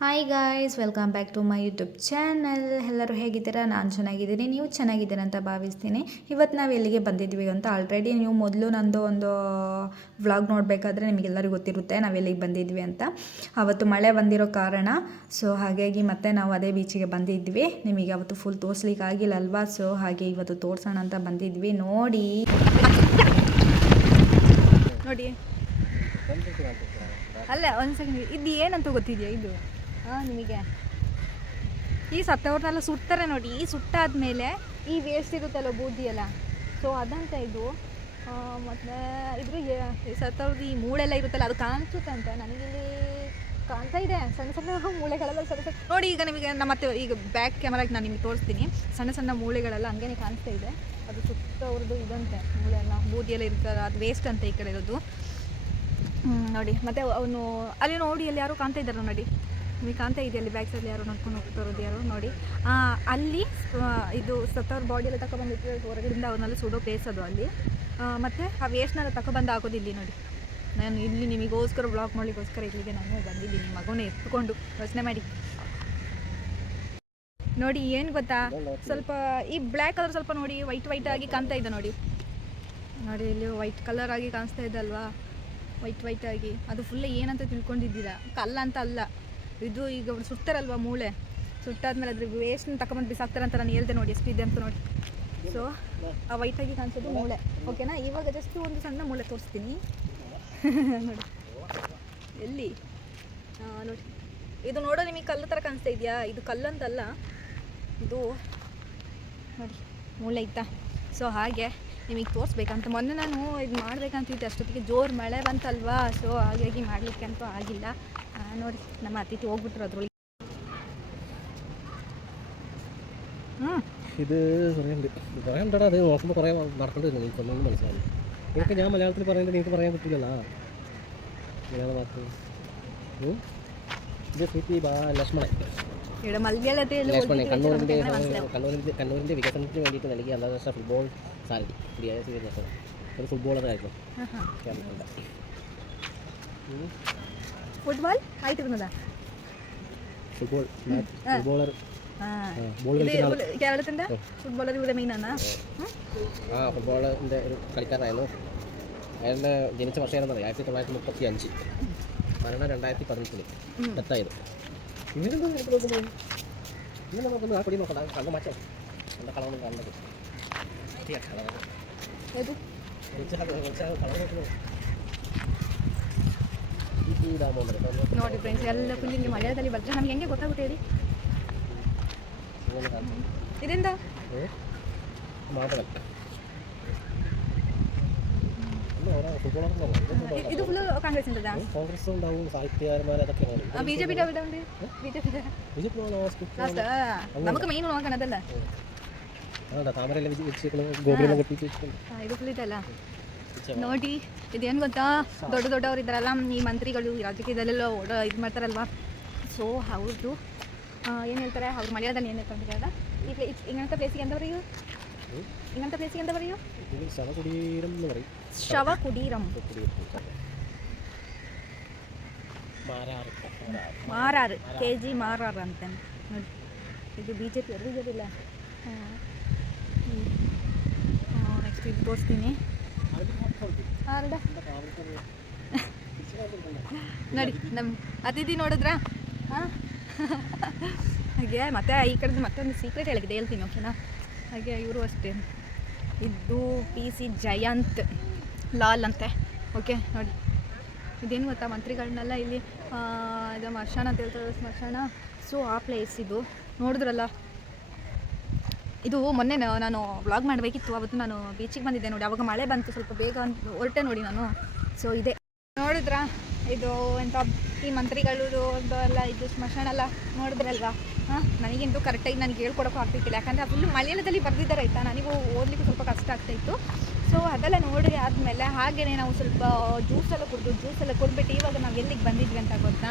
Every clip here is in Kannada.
Hi guys, welcome back to my YouTube channel. ಎಲ್ಲರೂ ಹೇಗಿದ್ದೀರಾ? ನಾನು ಚೆನ್ನಾಗಿದ್ದೀನಿ, ನೀವು ಚೆನ್ನಾಗಿದ್ದೀರಾ ಅಂತ ಭಾವಿಸ್ತೀನಿ. ಇವತ್ತು ನಾವು ಎಲ್ಲಿಗೆ ಬಂದಿದ್ವಿ ಅಂತ ಆಲ್ರೆಡಿ ನೀವು ಮೊದಲು ನಂದು ಒಂದು ವ್ಲಾಗ್ ನೋಡಬೇಕಾದ್ರೆ ನಿಮಗೆಲ್ಲರಿಗೂ ಗೊತ್ತಿರುತ್ತೆ ನಾವು ಎಲ್ಲಿಗೆ ಬಂದಿದ್ವಿ ಅಂತ. ಅವತ್ತು ಮಳೆ ಬಂದಿರೋ ಕಾರಣ ಹಾಗಾಗಿ ಮತ್ತೆ ನಾವು ಅದೇ ಬೀಚಿಗೆ ಬಂದಿದ್ವಿ. ನಿಮಗೆ ಅವತ್ತು ಫುಲ್ ತೋರಿಸ್ಲಿಕ್ಕೆ ಆಗಿಲ್ಲ ಅಲ್ವಾ, ಹಾಗೆ ಇವತ್ತು ತೋರಿಸೋಣ ಅಂತ ಬಂದಿದ್ವಿ. ನೋಡಿ ಅಲ್ಲ, ಒಂದು ಸೆಕೆಂಡ್, ಇದು ಏನಂತ ಗೊತ್ತಿದೆಯಾ? ಇದು ನಿಮಗೆ ಈ ಸತ್ತವ್ರನ್ನೆಲ್ಲ ಸುಡ್ತಾರೆ ನೋಡಿ. ಈ ಸುಟ್ಟಾದ್ಮೇಲೆ ಈ ವೇಸ್ಟ್ ಇರುತ್ತಲ್ಲ, ಬೂದಿ ಎಲ್ಲ, ಅದಂತ ಇದು. ಮತ್ತು ಇದ್ರ ಸತ್ತವ್ರದ್ದು ಈ ಮೂಳೆಲ್ಲ ಇರುತ್ತಲ್ಲ, ಅದು ಕಾಣಿಸುತ್ತೆ ಅಂತ ನನಗಿಲ್ಲಿ ಕಾಣ್ತಾ ಇದೆ. ಸಣ್ಣ ಸಣ್ಣ ಮೂಳೆಗಳೆಲ್ಲ ಸಣ್ಣ ಸಣ್ಣ ನೋಡಿ. ಈಗ ನಿಮಗೆ ಮತ್ತೆ ಈಗ ಬ್ಯಾಕ್ ಕ್ಯಾಮರಾಗೆ ನಾನು ನಿಮಗೆ ತೋರಿಸ್ತೀನಿ. ಸಣ್ಣ ಸಣ್ಣ ಮೂಳೆಗಳೆಲ್ಲ ಹಂಗೇ ಕಾಣಿಸ್ತಾ ಇದೆ. ಅದು ಸುತ್ತವ್ರದ್ದು ಇದಂತೆ, ಮೂಳೆ ಎಲ್ಲ ಬೂದಿಯೆಲ್ಲ ಇರ್ತಾರೆ, ಅದು ವೇಸ್ಟ್ ಅಂತ ಈ ಕಡೆ ಇರೋದು. ನೋಡಿ, ಮತ್ತು ಅವನು ಅಲ್ಲಿ ನೋಡಿ, ಅಲ್ಲಿ ಯಾರು ಕಾಣ್ತಾ ಇದ್ದಾರೆ ನೋಡಿ, ನಿಮಗೆ ಕಾಣ್ತಾ ಇದೆ ಅಲ್ಲಿ ಬ್ಯಾಕ್ ಸೈಡ್ ಯಾರು ನೋಡ್ಕೊಂಡು ಹೋಗ್ತಾರೋದು ಯಾರು ನೋಡಿ. ಅಲ್ಲಿ ಇದು ಸತ್ತವ್ರ ಬಾಡಿಯೆಲ್ಲ ತಗೊಬಂದಿಟ್ಟು ಹೊರಗಡೆಯಿಂದ ಅವನ್ನೆಲ್ಲ ಸುಡೋ ಪ್ಲೇಸ್ ಅದು ಅಲ್ಲಿ. ಮತ್ತು ಆ ವೇಸ್ಟ್ನೆಲ್ಲ ತಗೊಬಂದು ಹಾಕೋದು ಇಲ್ಲಿ ನೋಡಿ. ನಾನು ಇಲ್ಲಿ ನಿಮಗೋಸ್ಕರ ಬ್ಲಾಗ್ ಮಾಡಲಿಕ್ಕೋಸ್ಕರ ಇಲ್ಲಿಗೆ ನಾನು ಬಂದಿದ್ದೀನಿ, ಮಗನೇ ಎತ್ಕೊಂಡು. ಯೋಚನೆ ಮಾಡಿ ನೋಡಿ. ಏನು ಗೊತ್ತಾ, ಸ್ವಲ್ಪ ಈ ಬ್ಲ್ಯಾಕ್ ಕಲರ್ ಸ್ವಲ್ಪ ನೋಡಿ ವೈಟ್ ಆಗಿ ಕಾಣ್ತಾ ಇದೆ ನೋಡಿ. ಇಲ್ಲಿ ವೈಟ್ ಕಲರ್ ಆಗಿ ಕಾಣಿಸ್ತಾ ಇದೆ ಅಲ್ವಾ, ವೈಟ್ ಆಗಿ. ಅದು ಫುಲ್ ಏನಂತ ತಿಳ್ಕೊಂಡಿದ್ದೀರಾ? ಕಲ್ಲ ಅಂತ ಅಲ್ಲ ಇದು. ಈಗ ಸುಡ್ತಾರಲ್ವ ಮೂಳೆ, ಸುಟ್ಟಾದ್ಮೇಲೆ ಅದ್ರ ವೇಸ್ಟ್ನ ತಗೊಂಬಂದು ಬಿಸಾಕ್ತಾರೆ ಅಂತ ನಾನು ಹೇಳ್ದೆ ನೋಡಿ, ಎಷ್ಟಿದೆ ಅಂತ ನೋಡಿ. ಆ ವೈಟಾಗಿ ಕಾಣಿಸೋದು ಮೂಳೆ, ಓಕೆನಾ? ಇವಾಗ ಜಸ್ಟ್ ಒಂದು ಸಣ್ಣ ಮೂಳೆ ತೋರಿಸ್ತೀನಿ ನೋಡಿ. ಎಲ್ಲಿ ನೋಡಿ, ಇದು ನೋಡೋ ನಿಮಗೆ ಕಲ್ಲು ಥರ ಕಾಣಿಸ್ತಾ ಇದೆಯಾ? ಇದು ಕಲ್ಲಂತಲ್ಲ, ಇದು ನೋಡಿ ಮೂಳೆ ಇತ್ತಾ. ಹಾಗೆ ನಿಮಗೆ ತೋರಿಸ್ಬೇಕಂತ ಮೊನ್ನೆ ನಾನು ಇದು ಮಾಡಬೇಕಂತಿದ್ದೆ, ಅಷ್ಟೊತ್ತಿಗೆ ಜೋರು ಮಳೆ ಬಂತಲ್ವಾ, ಹಾಗಾಗಿ ಮಾಡಲಿಕ್ಕೆ ಅಂತೂ ಆಗಿಲ್ಲ. ನೋಡಿ, ನಮ್ಮ ಅತಿಥಿ ಹೋಗ್ಬಿಟ್ರು ಅದ್ರೊಳಗೆ. ഇത് പറയണ്ടടാ, അത് നോക്കുമ്പോൾ കുറേ നടക്കേണ്ടിരുന്നു. എനിക്കൊന്നും മനസ്സിലായി. ഇതൊക്കെ ഞാൻ മലയാളത്തിൽ പറയുന്നത് നിങ്ങൾക്ക് പറയാൻ പറ്റില്ലല്ലോ, മലയാള വാക്ക്. ഇത് സിറ്റി ലക്ഷ്മണൻ. കണ്ണൂരിൻ്റെ വികസനത്തിന് വേണ്ടിയിട്ട് നൽകിയ അന്താരാഷ്ട്ര ഫുട്ബോൾ സാരഥി ഒരു ഫുട്ബോളറായിരുന്നു കേരളത്തിൻ്റെ. ഫുട്ബോളർ കേരളത്തിന്റെ ഫുട്ബോളർ ഇവിടെ മെയിനാണ്. ഫുട്ബോളിൻ്റെ ഒരു കളിക്കാരനായിരുന്നു. അയാളുടെ ജനിച്ച വർഷം ഏതാണെന്ന് അറിയാം, 1935. മരണം 2018 ഡെത്തായത്. ഇവരെന്താ നോക്കുന്നത്? ഇങ്ങനെ നോക്കുന്നത് ആ കൊടി നോക്കണ്ട, കണ്ണു മാറ്റം എന്താ കളറൊന്നും കാണുന്നത്. ನೋಡಿ ಫ್ರೆಂಡ್ಸ್, ಎಲ್ಲ ಫುಲ್ ಇಲ್ಲಿ ಮಳೆಯಲ್ಲಿ ಬರ್ತಾರೆ. ನಮ್ಗೆ ಹೆಂಗೆ ಗೊತ್ತಾಗುತ್ತೆ ಹೇಳಿ? ಇದೆಂತ ഇത് ഫുള്ള് കോൺഗ്രസ് ഉണ്ടാവും, സാഹിത്യകാരന്മാർ അതൊക്കെ. ബിജെപി നമുക്ക് മെയിൻ നോക്കണതല്ല. ಇದು ಫುಲ್ ಇದಲ್ಲ ನೋಡಿ. ಇದೇನು ಗೊತ್ತಾ, ದೊಡ್ಡವ್ರು ಇದ್ದಾರಲ್ಲ, ಈ ಮಂತ್ರಿಗಳು ರಾಜಕೀಯದಲ್ಲೆಲ್ಲ ಇದು ಮಾಡ್ತಾರಲ್ವಾ, ಅವ್ರದ್ದು ಏನು ಹೇಳ್ತಾರೆ, ಅವ್ರ ಮಲಯಾಳದಲ್ಲಿ ಏನು ಹೇಳ್ತಾರೆ ಅಂತ ഇങ്ങനത്തെ പ്ലേസിಗೆ എന്താ പറയൂ? ഇങ്ങനത്തെ പ്ലേസിಗೆ എന്താ പറയൂ? ശവകുടീരം. ಮಾರಾರು, KG ಮಾರಾರು ಅಂತ ನೋಡಿ. ಇದು BJP ಇಲ್ಲ. ನೆಕ್ಸ್ಟ್ ಇದು ತೋರಿಸ್ತೀನಿ ನೋಡಿ. ನಮ್ಮ ಅತಿಥಿ ನೋಡಿದ್ರಾ? ಹಾಗೆ ಮತ್ತೆ ಈ ಕಡೆದು ಮತ್ತೊಂದು ಸೀಕ್ರೆಟ್ ಹೇಳ್ತೀನಿ, ಓಕೆನಾ? ಹಾಗೆ ಇವರು ಅಷ್ಟೇ, ಇದು PC ಜಯಂತ್ ಲಾಲ್ ಅಂತೆ, ಓಕೆ. ನೋಡಿ, ಇದೇನು ಗೊತ್ತಾ, ಮಂತ್ರಿಗಳನ್ನೆಲ್ಲ ಇಲ್ಲಿ ಇದು ಸ್ಮಶಾನ ಅಂತ ಹೇಳ್ತಾರೆ, ಸ್ಮಶಾನ. ಆ ಪ್ಲೇಸ್ ಇದು ನೋಡಿದ್ರಲ್ಲ. ಇದು ಮೊನ್ನೆ ನಾನು ವ್ಲಾಗ್ ಮಾಡಬೇಕಿತ್ತು, ಅವತ್ತು ನಾನು ಬೀಚಿಗೆ ಬಂದಿದ್ದೆ ನೋಡಿ. ಅವಾಗ ಮಳೆ ಬಂತು, ಸ್ವಲ್ಪ ಬೇಗ ಹೊರಟೆ ನೋಡಿ ನಾನು. ಇದೆ ನೋಡಿದ್ರಾ, ಇದು ಎಂಥ ಈ ಮಂತ್ರಿಗಳು ಎಲ್ಲ ಇದು ಸ್ಮಶಾನ ಎಲ್ಲ ನೋಡಿದ್ರಲ್ವಾ? ನನಗಿಂತೂ ಕರೆಕ್ಟಾಗಿ ನನಗೆ ಹೇಳ್ಕೊಡೋಕ್ಕೂ ಆಗ್ತಿತ್ತಿಲ್ಲ, ಯಾಕಂದರೆ ಫುಲ್ ಮಲಯಾಳದಲ್ಲಿ ಬರೆದಿದ್ದಾರೆ ಆಯಿತಾ. ನನಗೂ ಓದಲಿಕ್ಕೆ ಸ್ವಲ್ಪ ಕಷ್ಟ ಆಗ್ತಾಯಿತ್ತು. ಅದೆಲ್ಲ ನೋಡಿ ಆದಮೇಲೆ ಹಾಗೆಯೇ ನಾವು ಸ್ವಲ್ಪ ಜ್ಯೂಸೆಲ್ಲ ಕುಡಿದ್ಬಿಟ್ಟು ಇವಾಗ ನಾವು ಎಲ್ಲಿಗೆ ಬಂದಿದ್ವಿ ಅಂತ ಗೊತ್ತಾ?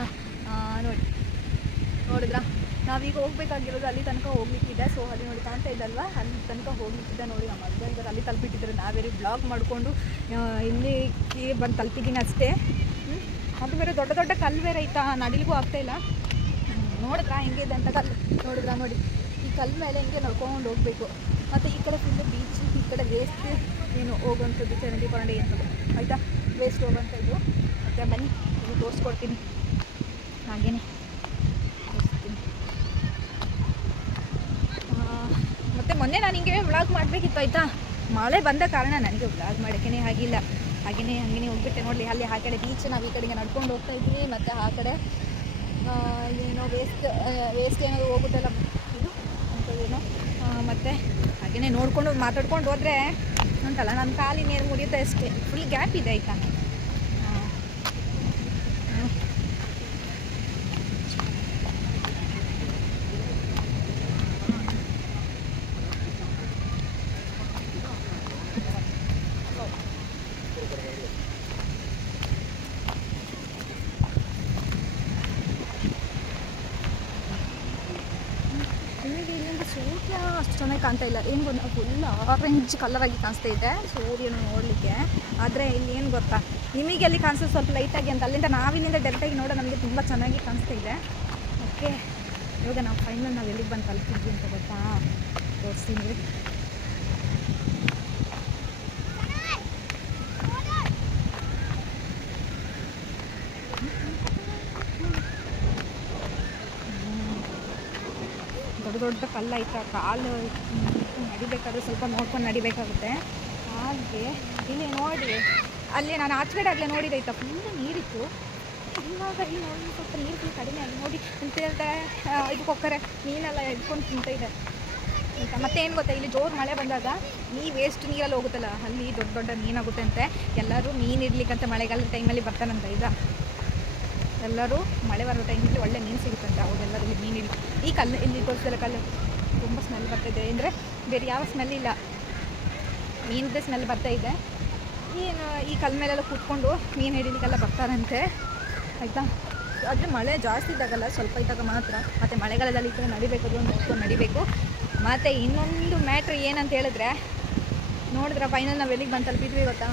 ನೋಡಿದ್ರಾ, ನಾವೀಗ ಹೋಗಬೇಕಾಗಿರೋದು ಅಲ್ಲಿ ತನಕ ಹೋಗ್ಲಿಕ್ಕಿದೆ. ಅಲ್ಲಿ ನೋಡಿ ಕಾಣ್ತಾ ಇದ್ದಲ್ವಾ, ಅಲ್ಲಿ ತನಕ ಹೋಗ್ಲಿಕ್ಕಿದೆ ನೋಡಿ. ನಮ್ಮ ಹಸ್ಬೆಂಡ್ ಅಲ್ಲಿ ತಲುಪಿಟ್ಟಿದ್ರು, ನಾವೇರಿ ಬ್ಲಾಗ್ ಮಾಡಿಕೊಂಡು ಇಲ್ಲಿಗೆ ಬಂದು ತಲುಪಿದ್ದೀನಿ ಅಷ್ಟೇ. ಅದು ಬೇರೆ ದೊಡ್ಡ ಕಲ್ಲು ಬೇರೆ ಆಯಿತಾ, ನಡಿಲಿಗೂ ಆಗ್ತಾಯಿಲ್ಲ. ನೋಡಿದ್ರಾ ಹೆಂಗಿದೆ ಅಂತ ಕಲ್ಲು ನೋಡಿದ್ರಾ ನೋಡಿ ಈ ಕಲ್ಲು ಮೇಲೆ ಹಿಂಗೆ ನಡ್ಕೊಂಡು ಹೋಗಬೇಕು. ಮತ್ತು ಈ ಕಡೆ ಫುಲ್ಲು ಬೀಚ್, ಈ ಕಡೆ ವೇಸ್ಟ್ ಏನು ಹೋಗುವಂಥದ್ದು ಚರಂಡಿ ಪರಂಡಿ ಅಂತದ್ದು ಆಯಿತಾ, ವೇಸ್ಟ್ ಹೋಗುವಂಥದ್ದು. ಮತ್ತು ಬನ್ನಿ ಇದು ತೋರಿಸ್ಕೊಡ್ತೀನಿ, ಹಾಗೇನೆ ತೋರಿಸ್ತೀನಿ. ಮತ್ತು ಮೊನ್ನೆ ನಾನು ಹಿಂಗೆ ವ್ಲಾಗ್ ಮಾಡಬೇಕಿತ್ತು ಆಯಿತಾ, ಮಳೆ ಬಂದ ಕಾರಣ ನನಗೆ ವ್ಲಾಗ್ ಮಾಡೋಕ್ಕೇ ಆಗಿಲ್ಲ. ಹಾಗೆಯೇ ಹೋಗ್ಬಿಟ್ಟೆ ನೋಡಲಿ. ಅಲ್ಲಿ ಆ ಕಡೆ ಬೀಚ್ ನಾವು ಈ ಕಡೆಗೆ ನಡ್ಕೊಂಡು ಹೋಗ್ತಾ ಇದ್ವಿ. ಮತ್ತು ಆ ಕಡೆ ಏನೋ ವೇಸ್ಟ್ ಏನಾದರೂ ಹೋಗುತ್ತಲ್ಲ ಇದು ಅಂಥದ್ದೇನೋ. ಮತ್ತು ಹಾಗೆಯೇ ನೋಡ್ಕೊಂಡು ಮಾತಾಡ್ಕೊಂಡು ಹೋದರೆ ಉಂಟಲ್ಲ ನನ್ನ ಕಾಲಿನ ನೀರು ಮುರಿಯುತ್ತೆ ಅಷ್ಟೇ. ಫುಲ್ ಗ್ಯಾಪ್ ಇದೆ ಆಯಿತಾ. ನಿಮಗೆ ಇಲ್ಲಿಂದ ಸೂರ್ಯ ಅಷ್ಟು ಚೆನ್ನಾಗಿ ಕಾಣ್ತಾ ಇಲ್ಲ, ಏನು ಗೊತ್ತಾ, ಫುಲ್ ಆರೆಂಜ್ ಕಲರಾಗಿ ಕಾಣಿಸ್ತಾ ಇದೆ ಸೂರ್ಯನ ನೋಡಲಿಕ್ಕೆ. ಆದರೆ ಇಲ್ಲಿ ಏನು ಗೊತ್ತಾ, ನಿಮಗೆ ಅಲ್ಲಿ ಕಾಣಿಸೋದು ಸ್ವಲ್ಪ ಲೈಟಾಗಿ ಅಂತ, ಅಲ್ಲಿಂದ ನಾವಿಲ್ಲಿಂದ ಡೈರೆಕ್ಟಾಗಿ ನೋಡೋ ನಮಗೆ ತುಂಬ ಚೆನ್ನಾಗಿ ಕಾಣಿಸ್ತಾ ಇದೆ. ಓಕೆ, ಇವಾಗ ನಾವು ಫೈನಲ್ ನಾವು ಎಲ್ಲಿಗೆ ಬಂದು ತಲುಪಿದ್ವಿ ಅಂತ ಗೊತ್ತಾ, ತೋರಿಸ್ತೀನಿ. ದೊಡ್ಡ ದೊಡ್ಡ ಕಲ್ಲು ಆಯ್ತಾ, ಕಾಲು ನಡಿಬೇಕಾದ್ರೆ ಸ್ವಲ್ಪ ನೋಡ್ಕೊಂಡು ನಡಿಬೇಕಾಗುತ್ತೆ. ಹಾಗೆ ಇಲ್ಲಿ ನೋಡಿ, ಅಲ್ಲಿ ನಾನು ಆಚೆಗಡೆ ಆಗಲೇ ನೋಡಿದೈತಾ ಫುಲ್ಲು ನೀರಿತ್ತು. ಇವಾಗ ಇಲ್ಲಿ ನೋಡಿ ಸ್ವಲ್ಪ ನೀರು ಫುಲ್ ಕಡಿಮೆ ಆಗಿ ನೋಡಿ ನಿಂತಿರುತ್ತೆ. ಇದು ಕೊಕ್ಕರೆ ಮೀನೆಲ್ಲ ಎದ್ಕೊಂಡು ತಿಂತ ಇದೆ ಆಯಿತಾ. ಮತ್ತೆ ಏನು ಗೊತ್ತಾ, ಇಲ್ಲಿ ಜೋರು ಮಳೆ ಬಂದಾಗ ಈ ವೇಸ್ಟ್ ನೀರಲ್ಲಿ ಹೋಗುತ್ತಲ್ಲ, ಅಲ್ಲಿ ದೊಡ್ಡ ದೊಡ್ಡ ಮೀನಾಗುತ್ತೆ ಅಂತೆ. ಎಲ್ಲರೂ ಮೀನು ಇಡ್ಲಿಕ್ಕಂತ ಮಳೆಗಾಲದ ಟೈಮಲ್ಲಿ ಬರ್ತಾನಂತ ಈಗ. ಎಲ್ಲರೂ ಮಳೆ ಬರೋ ಟೈಮಲ್ಲಿ ಒಳ್ಳೆ ಮೀನು ಸಿಗುತ್ತಂತೆ, ಅವಾಗೆಲ್ಲರೂ ಇಲ್ಲಿ ಮೀನು ಇಡಿ. ಈ ಕಲ್ಲು ಇಲ್ಲಿ ತೋರಿಸಿದ ಕಲ್ಲು ತುಂಬ ಸ್ಮೆಲ್ ಬರ್ತಾಯಿದೆ, ಅಂದರೆ ಬೇರೆ ಯಾವ ಸ್ಮೆಲ್ ಇಲ್ಲ, ಮೀನದೇ ಸ್ಮೆಲ್ ಬರ್ತಾಯಿದೆ. ಈ ಕಲ್ಲು ಮೇಲೆಲ್ಲ ಕೂತ್ಕೊಂಡು ಮೀನು ಹಿಡಿಲಿಕ್ಕೆಲ್ಲ ಬರ್ತಾರಂತೆ ಆಯಿತಾ. ಆದರೆ ಮಳೆ ಜಾಸ್ತಿ ಇದ್ದಾಗಲ್ಲ, ಸ್ವಲ್ಪ ಇದ್ದಾಗ ಮಾತ್ರ. ಮತ್ತು ಮಳೆಗಾಲದಲ್ಲಿ ಈ ಕಡೆ ನಡಿಬೇಕಾದ್ರು ನೋಡ್ಕೊಂಡು ನಡಿಬೇಕು. ಮತ್ತು ಇನ್ನೊಂದು ಮ್ಯಾಟ್ರ್ ಏನಂತ ಹೇಳಿದ್ರೆ, ನೋಡಿದ್ರೆ ಫೈನಲ್ ನಾವು ಎಲ್ಲಿಗೆ ಬಂದು ತಲುಪಿದ್ವಿ ಗೊತ್ತಾ,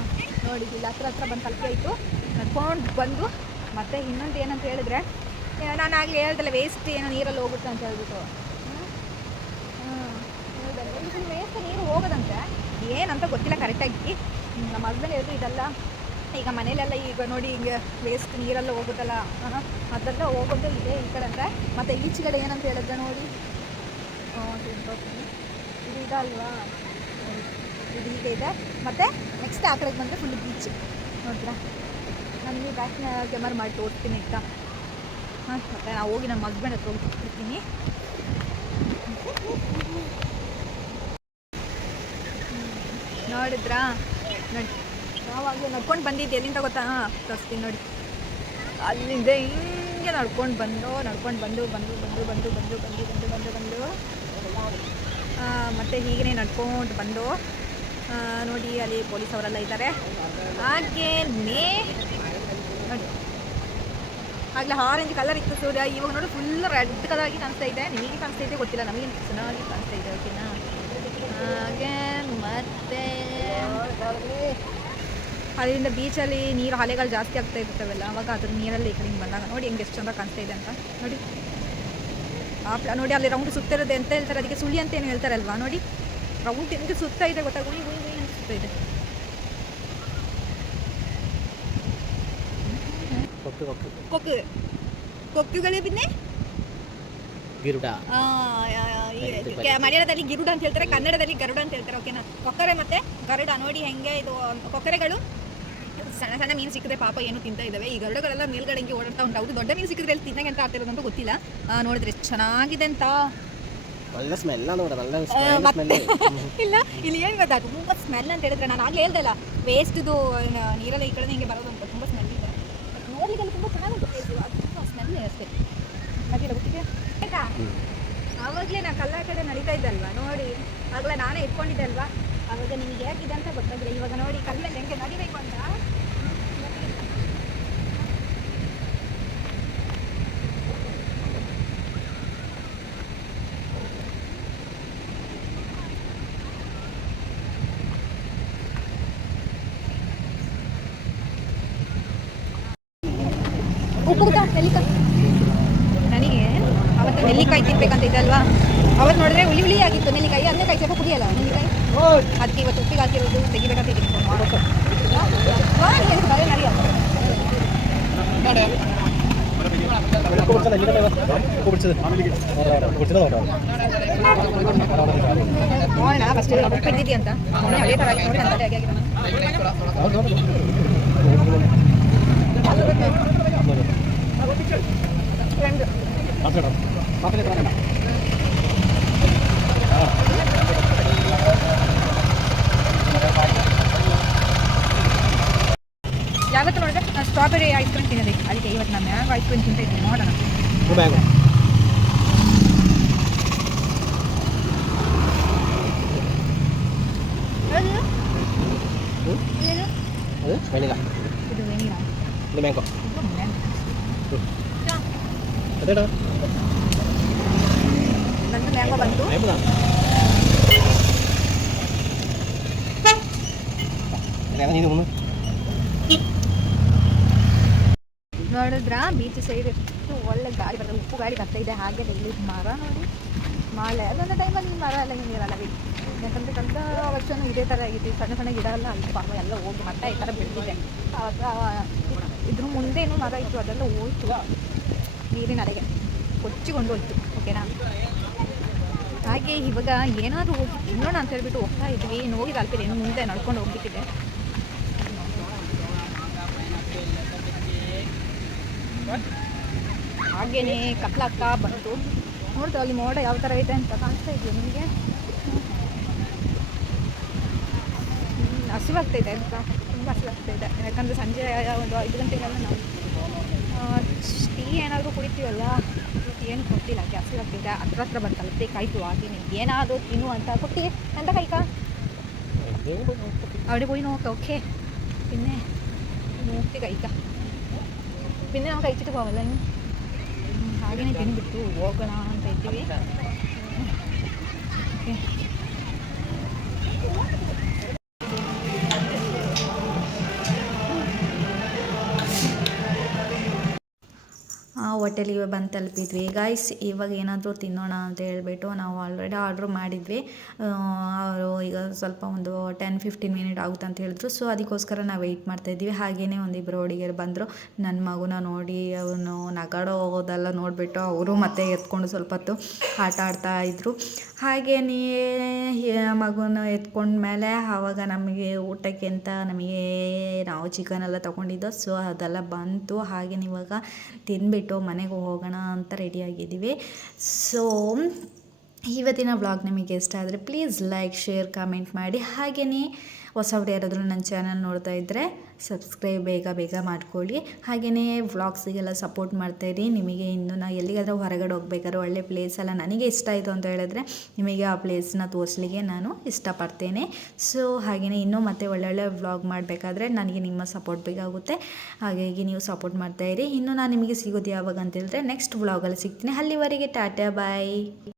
ನೋಡಿ ಇಲ್ಲಿ ಹತ್ರ ಬಂದು ತಲುಪಿ ಆಯಿತು, ನಡ್ಕೊಂಡು ಬಂದು. ಮತ್ತು ಇನ್ನೊಂದು ಏನಂತ ಹೇಳಿದ್ರೆ, ನಾನು ಆಗಲೇ ಹೇಳ್ದಲ್ಲ ವೇಸ್ಟ್ ಏನೋ ನೀರಲ್ಲಿ ಹೋಗುತ್ತೆ ಅಂತ ಹೇಳ್ಬಿಟ್ಟು, ವೇಸ್ಟ್ ನೀರು ಹೋಗೋದಂತೆ, ಏನಂತ ಗೊತ್ತಿಲ್ಲ ಕರೆಕ್ಟಾಗಿ. ನಮ್ಮ ಹಸ್ಬೆಂಡ್ ಹೇಳಿದ್ರು ಇದೆಲ್ಲ ಈಗ ಮನೇಲೆಲ್ಲ ಈಗ ನೋಡಿ ಹಿಂಗೆ ವೇಸ್ಟ್ ನೀರೆಲ್ಲ ಹೋಗುತ್ತಲ್ಲ, ಅದೆಲ್ಲ ಹೋಗೋದು ಇದೆ ಈ ಕಡೆ ಅಂದರೆ. ಮತ್ತು ಈಚೆಗಡೆ ಏನಂತ ಹೇಳಿದ್ರೆ ನೋಡಿ, ಇದು ಇದಲ್ವಾ, ಇದು ಹೀಗೆ ಇದೆ. ಮತ್ತು ನೆಕ್ಸ್ಟ್ ಆ ಕಡೆಗೆ ಬಂದರೆ ಫುಲ್ ಬೀಚ್ ನೋಡ್ತೀರಾ. ನಾನು ನೀವು ಬ್ಯಾಕ್ನ ಕ್ಯಾಮರಾ ಮಾಡಿ ತೋರಿಸ್ತೀನಿ ಆಯಿತಾ. ಮತ್ತು ನಾವು ಹೋಗಿ ನಮ್ಮ ಹಸ್ಬೆಂಡ್ ಹತ್ರ ಹೋಗಿ ಕೊಡ್ತೀನಿ. ನೋಡಿದ್ರಾ, ನೋಡಿ ನಾವಾಗಲೇ ನಡ್ಕೊಂಡು ಬಂದಿದ್ದು ಎಲ್ಲಿಂದ ಗೊತ್ತಾ, ತೋರಿಸ್ತೀನಿ ನೋಡಿ. ಅಲ್ಲಿಂದ ಹಿಂಗೆ ನಡ್ಕೊಂಡು ಬಂದು ಮತ್ತು ಹೀಗೆ ನಡ್ಕೊಂಡು ಬಂದು ನೋಡಿ ಅಲ್ಲಿ ಪೊಲೀಸ್ ಅವರೆಲ್ಲ ಇದ್ದಾರೆ. ಹಾಗೇ ನೋಡಿ ಆಗಲೇ ಆರೆಂಜ್ ಕಲರ್ ಇತ್ತು ಸೂರ್ಯ, ಇವಾಗ ನೋಡಿ ಫುಲ್ ರೆಡ್ ಕಲರ್ ಆಗಿ ಕಾಣಿಸ್ತಾ ಇದೆ. ನಿಮಗೆ ಕಾಣಿಸ್ತಾ ಇದೆ ಗೊತ್ತಿಲ್ಲ, ನಮಗೆ ಚೆನ್ನಾಗಿ ಕಾಣಿಸ್ತಾ ಇದೆ ಓಕೆನಾ. ಹಾಗೆ ಮತ್ತೆ ಅಲ್ಲಿಂದ ಬೀಚಲ್ಲಿ ನೀರು ಅಲೆಗಳು ಜಾಸ್ತಿ ಆಗ್ತಾ ಇರ್ತವೆಲ್ಲ, ಅವಾಗ ಅದ್ರ ನೀರಲ್ಲಿ ಈ ಕಡೆಗೆ ಬಂದಾಗ ನೋಡಿ ಹೆಂಗೆ ಎಷ್ಟು ಚಂದ ಕಾಣಿಸ್ತಾ ಇದೆ ಅಂತ ನೋಡಿ. ನೋಡಿ ಅಲ್ಲಿ ರೌಂಡ್ ಸುತ್ತಿರೋದು ಅಂತ ಹೇಳ್ತಾರೆ, ಅದಕ್ಕೆ ಸುಳಿ ಅಂತ ಏನು ಹೇಳ್ತಾರಲ್ವಾ, ನೋಡಿ ರೌಂಡ್ ಹೆಂಗೆ ಸುತ್ತಾ ಇದೆ ಗೊತ್ತಾ, ಗುಳಿ ಅಂತ ಸುತ್ತಾ ಇದೆ. ಕೊಕ್ಕುಗಳೇ ಬಿನ್ನೆ ಗಿರುಡ, ಮಲಯಾಳದಲ್ಲಿ ಗಿರುಡ ಅಂತ ಹೇಳ್ತಾರೆ, ಕನ್ನಡದಲ್ಲಿ ಗರುಡ ಅಂತ ಹೇಳ್ತಾರೆ ಓಕೆನಾ. ಕೊಕ್ಕರೆ ಮತ್ತು ಗರುಡ ನೋಡಿ ಹೆಂಗೆ ಇದು ಕೊಕ್ಕರೆಗಳು ಸಣ್ಣ ಸಣ್ಣ ಮೀನು ಸಿಕ್ಕಿದ್ರೆ ಪಾಪ ಏನು ತಿಂತಾ ಇದ್ದಾವೆ. ಈ ಗರುಡಗಳೆಲ್ಲ ಮೇಲ್ಗಡೆ ಹಿಂಗೆ ಓಡಾಡ್ತಾ ಉಂಟು. ಅವ್ರು ದೊಡ್ಡ ಮೀನು ಸಿಕ್ಕಿದ್ರೆ ಎಲ್ಲಿ ತಿನ್ನಂಗೆ ಅಂತ ಆಗ್ತಿರೋದಂತೂ ಗೊತ್ತಿಲ್ಲ. ನೋಡಿದ್ರೆ ಎಷ್ಟು ಚೆನ್ನಾಗಿದೆ ಅಂತ. ಮತ್ತೆ ಇಲ್ಲ ಇಲ್ಲಿ ಏನು ಗೊತ್ತಾ, ತುಂಬ ಸ್ಮೆಲ್ ಅಂತ ಹೇಳಿದ್ರೆ, ನಾನು ಆಗಲೇ ಹೇಳ್ದಲ್ಲ ವೇಸ್ಟ್ದು ನೀರೆಲ್ಲ ಈ ಕಡೆ ಹಿಂಗೆ ಬರೋದು ಅಂತ, ತುಂಬ ಸ್ಮೆಲ್ ಇದೆ. ನೋಡ್ಲಿಕ್ಕೆಲ್ಲ ತುಂಬ ಚೆನ್ನಾಗಿ ಗೊತ್ತಿತ್ತು, ಅದು ತುಂಬ ಸ್ಮೆಲ್ ಅಷ್ಟೇ. ಮತ್ತೆ ಗೊತ್ತಿದೆ ಆಯ್ತಾ. ಆವಾಗಲೇ ನಾನು ಕಲ್ಲ ಕಡೆ ನಡೀತಾ ಇದ್ದೆ ಅಲ್ವಾ, ನೋಡಿ ಆಗಲೇ ನಾನೇ ಇಟ್ಕೊಂಡಿದ್ದೆ ಅಲ್ವಾ, ಆವಾಗ ನಿಮಗೆ ಹೇಗಿದೆ ಅಂತ ಗೊತ್ತಾಗಿದೆ. ಇವಾಗ ನೋಡಿ ಕಲ್ಲಲ್ಲಿ ಹೆಂಗೆ ನಡಿಬೇಕು ಅಂತ. ಉಪ್ಪು ನನಗೆ ನೆಲ್ಲಿಕಾಯಿ ತಿನ್ಬೇಕಂತ ಇದೆ ಅಲ್ವಾ. ಅವತ್ತು ನೋಡಿದ್ರೆ ಹುಳಿ ಆಗಿತ್ತು ನೆಲ್ಲಿಕಾಯಿ, ಅದನ್ನೇ ಕಾಯಿ ಸ್ವಲ್ಪ ಕುಡಿಯಲ್ಲ ನೆಲ್ಲಿಕಾಯಿ. ಅದಕ್ಕೆ ಇವತ್ತು ಉಪ್ಪಿಗೆ ಹಾಕಿರೋದು ತೆಗಿಬೇಕಂತ ಇದ್ದೀನಿ. ನೋಡೋಣ ಫಸ್ಟ್ ಉಪ್ಪಿದ್ದಿದ್ದಿ ಅಂತ ಮೊನ್ನೆ ಹಳೆ ಥರ ಆಗಿ ನೋಡಿ ಅಂತ ಹೇಗೆ ಆಗಿದೆ. ಯಾವತ್ತು ನೋಡಿದ್ರೆ ಸ್ಟ್ರಾಬೆರಿ ಐಸ್ ಕ್ರೀಮ್ ತಿನ್ನೋದಕ್ಕೆ, ಅದಕ್ಕೆ ಇವತ್ತು ನಾನು ಮ್ಯಾಂಗೋ ಐಸ್ ಕ್ರೀಮ್ ತಿಂತ ಇದ್ದೀನಿ. ನೋಡೋಣ. ಅದು ವೆನಿಲಾ, ಇದು ವೆನಿಲಾ, ಇದು ಮ್ಯಾಂಗೋ. ನಂದು ಮ್ಯಾಂಗೋ ಬಂತು. ನೋಡಿದ್ರಾ ಬೀಚ್ ಸೈಡ್ ಎಷ್ಟು ಒಳ್ಳೆ ಗಾಳಿ ಬರ್ತದೆ, ಉಪ್ಪು ಗಾಳಿ ಬರ್ತಾ ಇದೆ. ಹಾಗೆ ಇಲ್ಲಿ ಮರ ನೋಡಿ, ಮಳೆ ಅದೊಂದು ಟೈಮಲ್ಲಿ ಈ ಮರ ಎಲ್ಲ ಹಿಂಗಿರಲ್ಲ ಬಿಡಿ. ಯಾಕಂದರೆ ಕಳೆದ ವರ್ಷವೂ ಇದೇ ಥರ ಆಗಿತ್ತು, ಸಣ್ಣ ಸಣ್ಣ ಗಿಡ ಎಲ್ಲ ಅಲ್ಲಿ ಪಾಪ ಎಲ್ಲ ಹೋಗಿ ಮಟ್ಟ ಈ ಥರ ಬೆಳೆದಿದೆ. ಇದ್ರ ಮುಂದೇನು ಮರ ಇತ್ತು, ಅದೆಲ್ಲ ಹೋಯ್ತು ನೀರಿನ ಅಲೆಗೆ ಕೊಚ್ಚಿಕೊಂಡು ಹೋಯ್ತು. ಓಕೆನಾ. ಹಾಗೆ ಇವಾಗ ಏನಾದರೂ ಹೋಗಿ ತಿನ್ನೋಣ ಅಂತ ಹೇಳ್ಬಿಟ್ಟು ಹೋಗ್ತಾ ಇದ್ವಿ. ನೋಡಿದ ಅಲ್ಪಿದೆ, ಇನ್ನು ಮುಂದೆ ನಡ್ಕೊಂಡು ಹೋಗ್ಬಿಟ್ಟಿದೆ. ಹಾಗೇನೆ ಕತ್ಲಾಗ್ತಾ ಬಂತು. ನೋಡ್ತಾ ಅಲ್ಲಿ ಮೋಡ ಯಾವ ಥರ ಇದೆ ಅಂತ ಕಾಣಿಸ್ತಾ ಇದೆಯಾ ನಿಮಗೆ? ಹಸಿವಾಗ್ತಾ ಇದೆ ಅಂತ, ತುಂಬ ಹಸಿವಾಗ್ತಾ ಇದೆ. ಯಾಕಂದರೆ ಸಂಜೆ ಒಂದು 5 ಗಂಟೆಗೆಲ್ಲ ನಾವು ಟೀ ಏನಾದರೂ ಕುಡಿತೀವಲ್ಲ, ಏನು ಕೊಟ್ಟಿಲ್ಲ, ಹಸಿವಾಗ್ತಿದೆ. ಹತ್ರ ಬಂತಲ್ಲ ಬೇಕಾಯಿತು. ಹಾಗೇನೆ ಏನಾದರೂ ತಿನ್ನು ಅಂತ ಕೊಟ್ಟು ಎಂತ ಕೈಕ അവിടെ പോയി നോക്കാം. ഓക്കെ, പിന്നെ നോക്കി കഴിക്കാം. പിന്നെ ನಾವು കഴിച്ചിട്ട് പോവಲ್ಲ. ಹಾಗೆಯೇ ತಿಂದುಬಿಟ್ಟು ಹೋಗೋಣ ಅಂತ ಇದ್ದೀವಿ. ಓಕೆ, ಹೋಟೆಲಿಗೆ ಬಂದು ತಲುಪಿದ್ವಿ ಗೈಸ್. ಇವಾಗ ಏನಾದರೂ ತಿನ್ನೋಣ ಅಂತ ಹೇಳ್ಬಿಟ್ಟು ನಾವು ಆಲ್ರೆಡಿ ಆರ್ಡ್ರ್ ಮಾಡಿದ್ವಿ. ಅವರು ಈಗ ಸ್ವಲ್ಪ ಒಂದು 10-15 ಮಿನಿಟ್ ಆಗುತ್ತೆ ಅಂತ ಹೇಳಿದ್ರು. ಸೊ ಅದಕ್ಕೋಸ್ಕರ ನಾವು ವೆಯ್ಟ್ ಮಾಡ್ತಾಯಿದ್ವಿ. ಹಾಗೆಯೇ ಒಂದಿಬ್ಬರು ಹುಡುಗಿಯರು ಬಂದರು. ನನ್ನ ಮಗುನ ನೋಡಿ ಅವನು ನಗಾಡೋ ಹೋಗೋದೆಲ್ಲ ನೋಡಿಬಿಟ್ಟು ಅವರು ಮತ್ತೆ ಎತ್ಕೊಂಡು ಸ್ವಲ್ಪ ಹೊತ್ತು ಆಟ ಆಡ್ತಾಯಿದ್ರು. ಹಾಗೆಯೇ ಮಗುನ ಎತ್ಕೊಂಡ್ಮೇಲೆ ಆವಾಗ ನಮಗೆ ಊಟಕ್ಕೆ ಅಂತ ನಾವು ಚಿಕನೆಲ್ಲ ತೊಗೊಂಡಿದ್ದೋ. ಸೊ ಅದೆಲ್ಲ ಬಂತು. ಹಾಗೆಯೇ ಇವಾಗ ತಿಂದ್ಬಿಟ್ಟು ಮನೆಗೆ ಹೋಗೋಣ ಅಂತ ರೆಡಿಯಾಗಿದ್ದೀವಿ. ಸೊ ಇವತ್ತಿನ ವ್ಲಾಗ್ ನಿಮಗೆ ಇಷ್ಟ ಆದರೆ ಪ್ಲೀಸ್ ಲೈಕ್, ಶೇರ್, ಕಮೆಂಟ್ ಮಾಡಿ. ಹಾಗೆಯೇ ಹೊಸಬ್ರು ಯಾರಾದರೂ ನನ್ನ ಚಾನಲ್ ನೋಡ್ತಾ ಇದ್ದರೆ ಸಬ್ಸ್ಕ್ರೈಬ್ ಬೇಗ ಮಾಡ್ಕೊಳ್ಳಿ. ಹಾಗೆಯೇ ವ್ಲಾಗ್ಸಿಗೆಲ್ಲ ಸಪೋರ್ಟ್ ಮಾಡ್ತಾಯಿರಿ. ನಿಮಗೆ ಇನ್ನು ನಾವು ಎಲ್ಲಿಗಾದರೂ ಹೊರಗಡೆ ಹೋಗ್ಬೇಕಾದ್ರೆ ಒಳ್ಳೆ ಪ್ಲೇಸ್ ಎಲ್ಲ ನನಗೆ ಇಷ್ಟ ಆಯಿತು ಅಂತ ಹೇಳಿದ್ರೆ ನಿಮಗೆ ಆ ಪ್ಲೇಸ್ನ ತೋರಿಸ್ಲಿಕ್ಕೆ ನಾನು ಇಷ್ಟಪಡ್ತೇನೆ. ಸೊ ಹಾಗೆಯೇ ಇನ್ನೂ ಮತ್ತೆ ಒಳ್ಳೊಳ್ಳೆ ವ್ಲಾಗ್ ಮಾಡಬೇಕಾದ್ರೆ ನನಗೆ ನಿಮ್ಮ ಸಪೋರ್ಟ್ ಬೇಕಾಗುತ್ತೆ. ಹಾಗಾಗಿ ನೀವು ಸಪೋರ್ಟ್ ಮಾಡ್ತಾಯಿರಿ. ಇನ್ನು ನಾನು ನಿಮಗೆ ಸಿಗೋದು ಯಾವಾಗ ಅಂತ ಹೇಳಿದ್ರೆ ನೆಕ್ಸ್ಟ್ ವ್ಲಾಗಲ್ಲಿ ಸಿಗ್ತೀನಿ. ಅಲ್ಲಿವರೆಗೆ ಟಾಟಾ ಬಾಯ್.